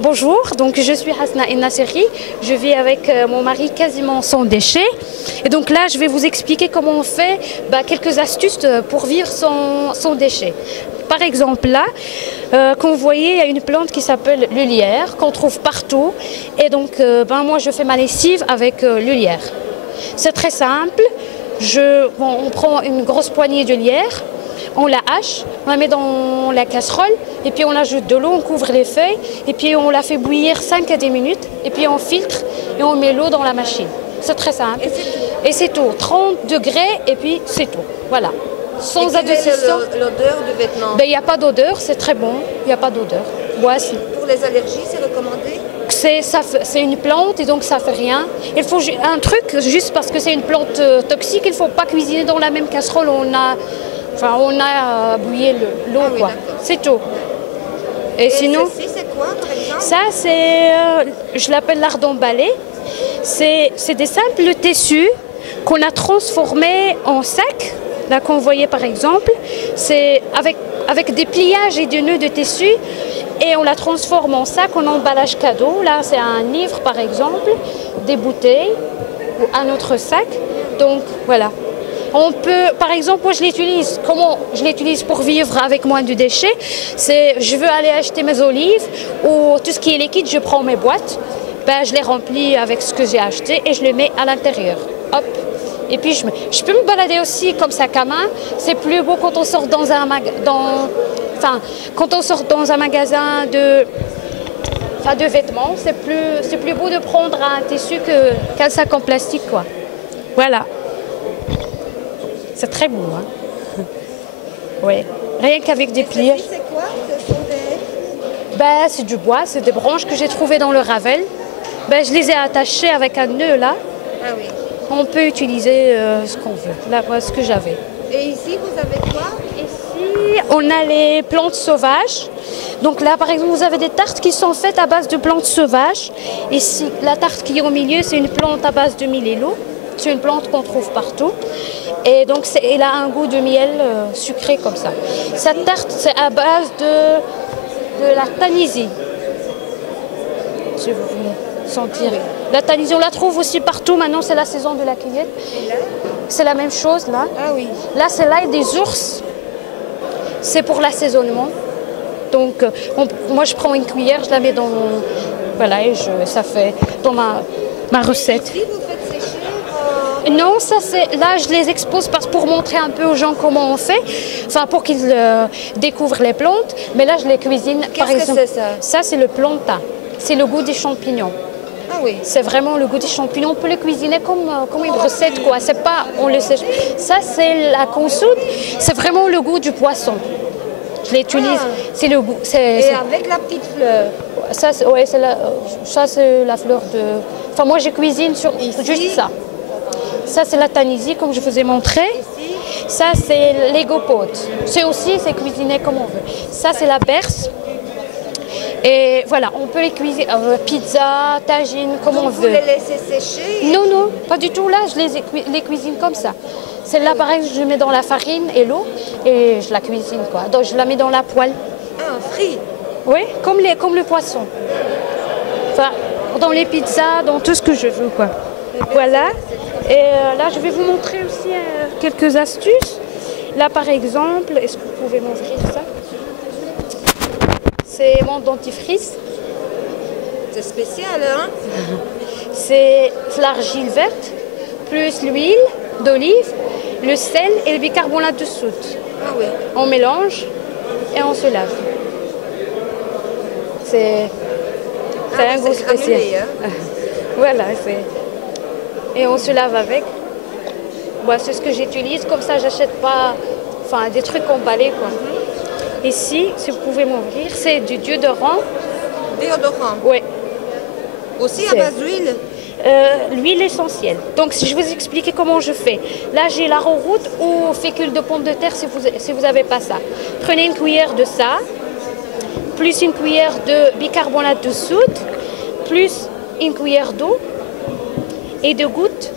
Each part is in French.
Bonjour, donc je suis Hasna Ennasseri, je vis avec mon mari quasiment sans déchets. Et donc là, je vais vous expliquer comment on fait quelques astuces pour vivre sans déchets. Par exemple, là, comme vous voyez, il y a une plante qui s'appelle le lierre, qu'on trouve partout. Et donc, moi, je fais ma lessive avec le lierre. C'est très simple. On prend une grosse poignée de lierre, on la hache, on la met dans la casserole, et puis on ajoute de l'eau, on couvre les feuilles, et puis on la fait bouillir 5 à 10 minutes, et puis on filtre, et on met l'eau dans la machine. C'est très simple. Et c'est tout. 30 degrés, et puis c'est tout. Voilà. Sans adoucissant. L'odeur du vêtement? Il n'y a pas d'odeur, c'est très bon. Il n'y a pas d'odeur. Voici. Pour les allergies, c'est recommandé? C'est une plante et donc ça fait rien. Il faut un truc, juste parce que c'est une plante toxique, il ne faut pas cuisiner dans la même casserole. On a bouilli l'eau, ah, oui, quoi. C'est tout. Et sinon, ceci, c'est quoi, par exemple? Ça, c'est, je l'appelle lardon balai. C'est des simples tissus qu'on a transformés en sacs. Là, qu'on voyait par exemple, c'est avec des pliages et des nœuds de tissu. Et on la transforme en sac, en emballage cadeau. Là, c'est un livre, par exemple, des bouteilles ou un autre sac. Donc, voilà. On peut, par exemple, moi, je l'utilise. Comment je l'utilise pour vivre avec moins de déchets? Je veux aller acheter mes olives ou tout ce qui est liquide, je prends mes boîtes. Je les remplis avec ce que j'ai acheté et je les mets à l'intérieur. Hop. Et puis, je peux me balader aussi comme ça qu'à main. C'est plus beau quand on sort dans un quand on sort dans un magasin de vêtements, c'est plus beau de prendre un tissu qu'un sac en plastique, quoi. Voilà. C'est très beau, hein. Oui. Rien qu'avec des plis. C'est quoi? Ce sont des... C'est du bois, c'est des branches que j'ai trouvées dans le Ravel. Je les ai attachées avec un nœud là. Ah oui. On peut utiliser ce qu'on veut. Là, voilà ce que j'avais. Et ici, vous avez quoi? Ici, on a les plantes sauvages. Donc là, par exemple, vous avez des tartes qui sont faites à base de plantes sauvages. Ici, la tarte qui est au milieu, c'est une plante à base de millélo. C'est une plante qu'on trouve partout. Et donc, elle a un goût de miel sucré comme ça. Cette tarte, c'est à base de la tanisie. Si vous voulez sentir. La tanisie, on la trouve aussi partout. Maintenant, c'est la saison de la cueillette. C'est la même chose, là. Ah oui. Là, c'est l'ail des ours. C'est pour l'assaisonnement. Donc, moi, je prends une cuillère, je la mets dans mon... Voilà, et ça fait dans ma recette. Ici, vous faites sécher Non, ça c'est... Là, je les expose pour montrer un peu aux gens comment on fait. Enfin, pour qu'ils découvrent les plantes. Mais là, je les cuisine. Par exemple, c'est ça? Ça, c'est le plantain. C'est le goût des champignons. Ah oui. C'est vraiment le goût des champignons. On peut le cuisiner comme une recette, quoi. C'est pas... On le sèche. Ça, c'est la consoude. C'est vraiment le goût du poisson. Je l'utilise. C'est le goût. Et avec la petite fleur? Ça, c'est la fleur de... Enfin, moi, je cuisine sur juste ça. Ça, c'est la tanisie, comme je vous ai montré. Ici? Ça, c'est l'égopote. C'est cuisiné comme on veut. Ça, c'est la berce. Et voilà, on peut les cuisiner, pizza, tagine, comme on veut. Vous les laissez sécher? Non, non, pas du tout. Là, je les cuisine comme ça. Celle-là, pareil, je mets dans la farine et l'eau et je la cuisine, quoi. Donc, je la mets dans la poêle. Ah, frit? Oui, comme le poisson. Enfin, dans les pizzas, dans tout ce que je veux, quoi. Voilà. Et là, je vais vous montrer aussi quelques astuces. Là, par exemple, est-ce que vous pouvez m'ouvrir ça? C'est mon dentifrice. C'est spécial, hein? C'est l'argile verte, plus l'huile d'olive, le sel et le bicarbonate de soude. Ah oui. On mélange et on se lave. C'est un goût spécial. Granulé, hein? Voilà, et on se lave avec. Moi, c'est ce que j'utilise, comme ça j'achète pas des trucs emballés, quoi. Ici, si vous pouvez m'ouvrir, c'est du déodorant. Déodorant? Oui. Aussi à base d'huile? L'huile essentielle. Donc, si je vous expliquer comment je fais. Là, j'ai l'arrowroot ou fécule de pomme de terre si vous n'avez pas ça. Prenez une cuillère de ça, plus une cuillère de bicarbonate de soude, plus une cuillère d'eau et 2 gouttes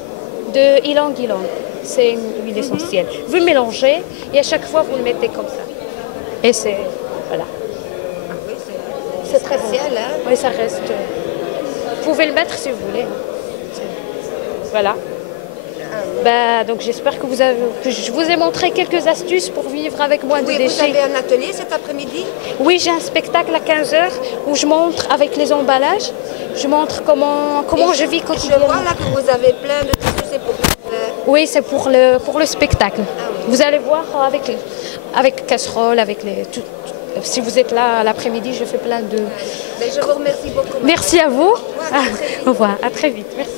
de ylang-ylang. C'est une huile essentielle. Vous mélangez et à chaque fois, vous le mettez comme ça. Et c'est... Voilà. Ah oui, C'est très bon. spécial, hein? Oui, ça reste. Vous pouvez le mettre si vous voulez. Voilà. Bah, donc j'espère que je vous ai montré quelques astuces pour vivre avec moins de Oui, vous déchets. avez un atelier cet après-midi? Oui, j'ai un spectacle à 15 h où je montre avec les emballages, je montre comment je vis Je quotidiennement. vois là que vous avez plein de tissus, c'est pour faire. Oui, c'est pour le spectacle. Vous allez voir avec casserole, si vous êtes là l'après-midi, je fais plein de... Mais je vous remercie beaucoup. Merci à vous. Au revoir, à très vite. Au revoir, à très vite. Merci.